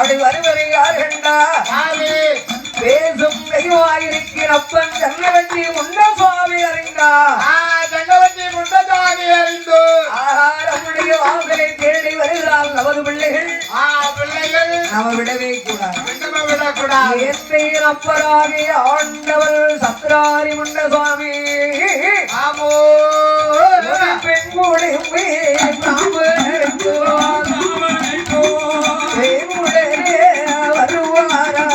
அப்படி வருவரை யார் கண்டா பேசும் தெய்வமாயிருக்கிற அப்பன் தங்கவட்டி முண்ட சுவாமி அறிந்தா தங்கவட்டி முண்ட சுவாமி அறிந்து நம்முடைய வாசலை தேடி வருகிறார் நமது பிள்ளைகள் நாம விடவே கூடாது அப்பராகி ஆண்டவர் சத்ராரி முண்ட சுவாமி பெண்குடைய வருவாரா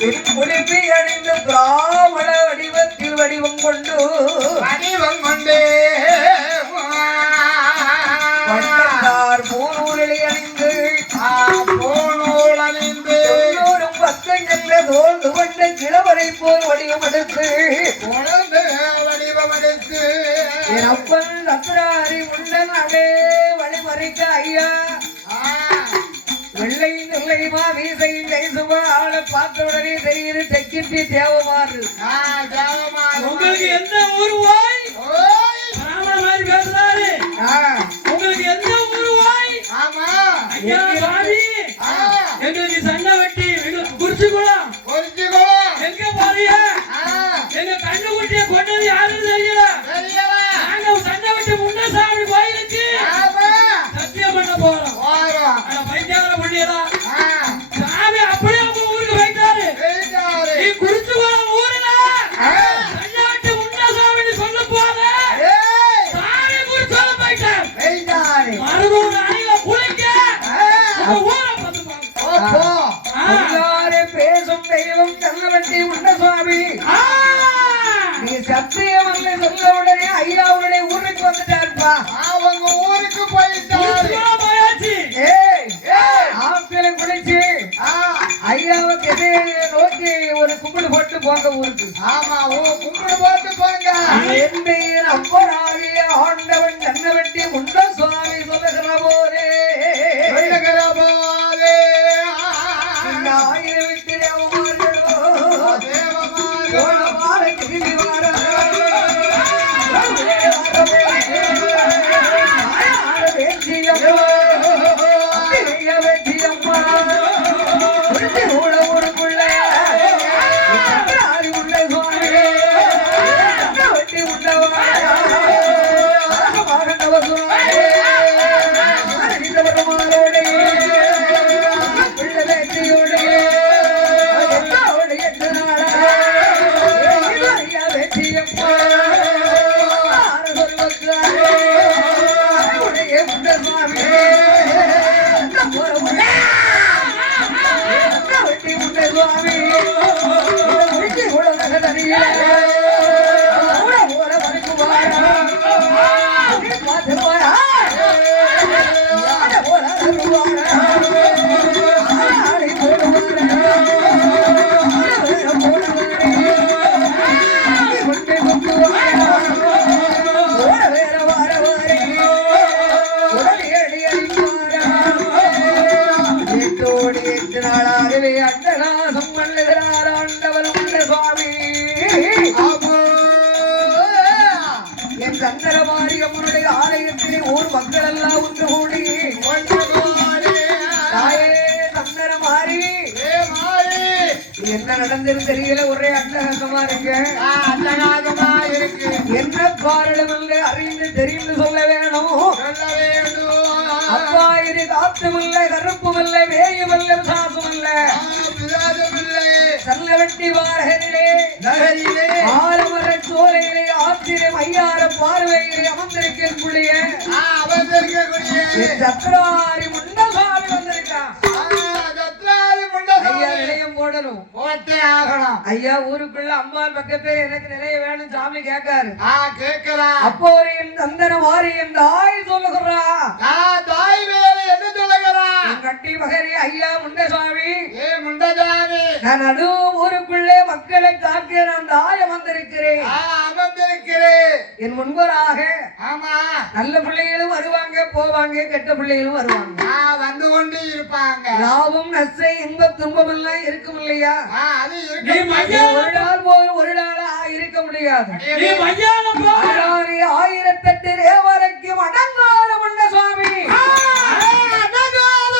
பெண்குளிப்பி அணிந்து பிராமண வடிவத்தில் வடிவம் கொண்டு பூநூலை அணிந்து எல்லோரும் பக்கங்கள்ல தோல்ந்து கொண்ட கிழவரை போல் வடிவம் எடுத்து என் அப்பன் சத்ராரி முண்டன் அடே வழிமறைக்க ஐயா வெள்ளை நிலைமா வீசை சுபா ஆளை பார்த்த உடனே தெரியுது தெக்கிட்டு தேவமாறு உங்களுக்கு எந்த ஊருவாய் மாதிரி பேசுறாரு உங்களுக்கு எந்த ஊருவாய் எங்களுக்கு சண்டை வெட்டி குறிச்சுக்குளம் எங்க போறிய எங்க கண்ணு குட்டிய கொண்டது யாருன்னு தெரியல நாங்க சண்டை வெட்டி முன்னசாமி கோயிலுக்கு சத்தியம் பண்ண போறோம் பைத்தியார பண்ணியதா சாமி அப்படியே உங்க ஊருக்கு வைத்தாரு நீ குறிச்சுக்குளம் ஊருனா சண்டை வெட்டி முன்னசாமி சொல்ல போத சாமி குறிச்சோல போயிட்டார் மறுபடியும் நாளையில குளிக்க ஊரை பார்த்து பேசும் தெய்வம் தங்கவட்டி முண்ட சுவாமி நீ சத்தியம் அல்ல சொல்ல உடனே ஐயாவுடைய ஊருக்கு வந்துட்டாருப்பா அவங்க ஊருக்கு போயிட்டாரு ஆப்பிளை குளிச்சு ஐயாவை நோக்கி ஒரு கும்பிடு போட்டு போங்க ஊருக்கு ஆமா கும்பிடு போட்டு போங்க எந்த அப்பராகிய ஆண்டவன் தங்கவட்டி முண்ட சுவாமி சொல்லுகிற போதே ஆயிரம் விட்டு அட்டகாசம் பண்ணுகிறார் ஆண்டவர் உள்ள சுவாமி என் சந்திரமாரியம்மனுடைய ஆலயத்திலே ஊர் மக்கள் எல்லாம் ஒன்று கூடி தாயே சந்திரமாரி என்ன நடந்தது தெரியல ஒரே அட்டகாசமா இருக்கு என்ன காரணம் இல்லை அறிந்து தெரிந்து சொல்ல வேணும் அப்பா இது காத்துமில்லை கருப்புமில்லை வேயுமில்லை சாசுமில்லை சல்லவட்டி வாரகரிலே ஆலமர சோலையிலே ஆத்திரம் ஐயார பார்வையிலே அமர்ந்திருக்கக்கூடிய சத்ராரி முண்டசாமி வந்திருக்கான் ஐயா நிலையம் போடணும் போட்டே ஆகணும் ஐயா ஊருக்குள்ள அம்மாள் பக்கத்துல எனக்கு நிலைய வேணும் சாமி கேட்காரு கேட்கலாம் அப்போ ஒரு தந்தன மாறி என் தாய் சொல்லுகிறா தாய் வேலை என்ன சொல்லுகிறா கட்டி மகரி ஐயா முண்டசாமி முண்டசாமி நான் நடு ஊருக்குள்ளே மக்களை காக்க நான் தாய வந்திருக்கிறேன் என் முன்பராக ஆமா நல்ல பிள்ளைகளும் வருவாங்க போவாங்க கெட்ட பிள்ளைகளும் வருவாங்க வந்து கொண்டு இருப்பாங்க லாபம் நஷ்டம் இன்ப துன்பம் எல்லாம் இருக்கும் இல்லையா ஒரு நாள் போல் ஒரு நாளா இருக்க முடியாது 1008 ரேவரைக்கும் அடங்காத முண்ட சுவாமி அடங்காத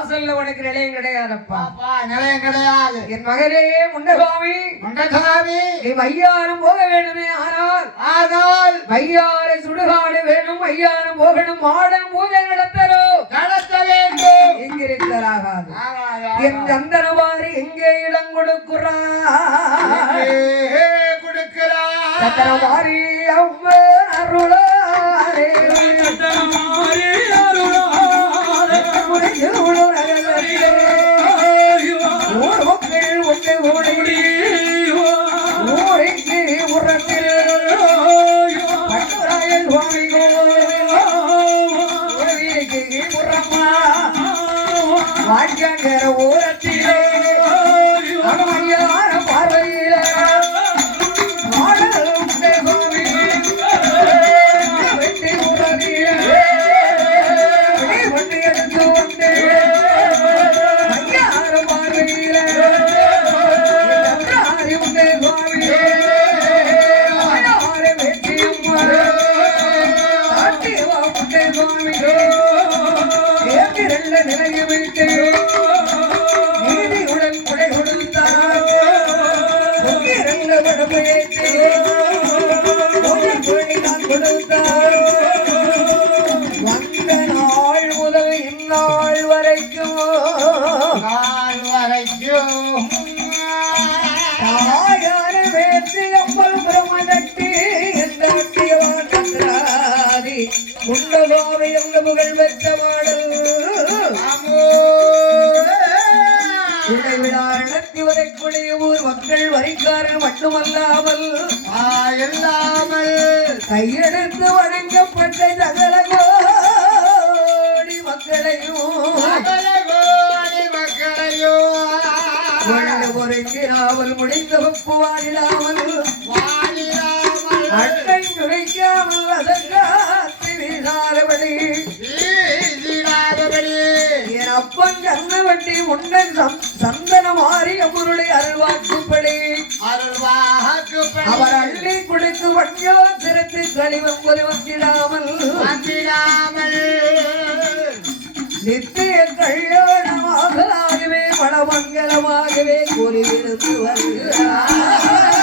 வாசல்ல உனக்கு நிலையம் கிடையாதப்பா. அப்பா நிலையம் கிடையாது. என் மகனே முண்டசாமி, முண்டசாமி நீ மையாரம் போக வேண்டுமே. ஆனால் மையாரை சுடுகாடு வேணும், மையாரம் போகணும், மாடம் பூஜை நடத்தரும், நடத்த வேண்டும். இங்கிருத்தராகாது. என் சந்தனவாரி எங்கே இடம் கொடுக்குறா? கொடுக்கிறார் சந்தனவாரி அம்மா அருளாரே, ஊர் மக்கள் ஒன்று ஓடி ஊரைக்கு உரத்தில் பட்டுராயல் சுவாமிகோ உறவிக்கு உரம்மா வாய்க்காங்கர ஊரத்திலே அம்மையார பார்வையில வெட்டி உறவிலே வண்டி எடுத்து வந்து ஐயார பார்வையில நிலையை வைத்து நீதியுடன் கொடை கொடுத்தார். வடமையேற்று நான் கொடுத்தார். வந்த நாள் முதல் இந்நாள் வரைக்கும் தாயார வேற்று அம்பல் பிரமதட்டி எந்த வட்டியவாதி முண்டபாவை எந்த புகழ் பெற்ற மாடல் விழா நடத்தி வரைக்குடைய ஊர் மக்கள் வரிக்காரன் மட்டுமல்லாமல் கையெடுத்து வணங்கப்பட்ட சகல கோடி மக்களையும் பொறுக்கிறாமல் முடிந்த வப்பு வாழிடாமல் அட்டை துடைக்காமல் அதற்காத்து வீசாதபடி என் அப்பன் கண்ணவட்டி உண்டன் சந்தன மாறி அம்முருடைய அருள்வாக்குப்படி அவர் அள்ளி கொடுத்து வட்டியோ சிறத்து கழிவம் வந்திடாமல் நித்திய கல்யாணமாகவே மனமங்கலமாகவே கூறியிருந்து வருகிறார்.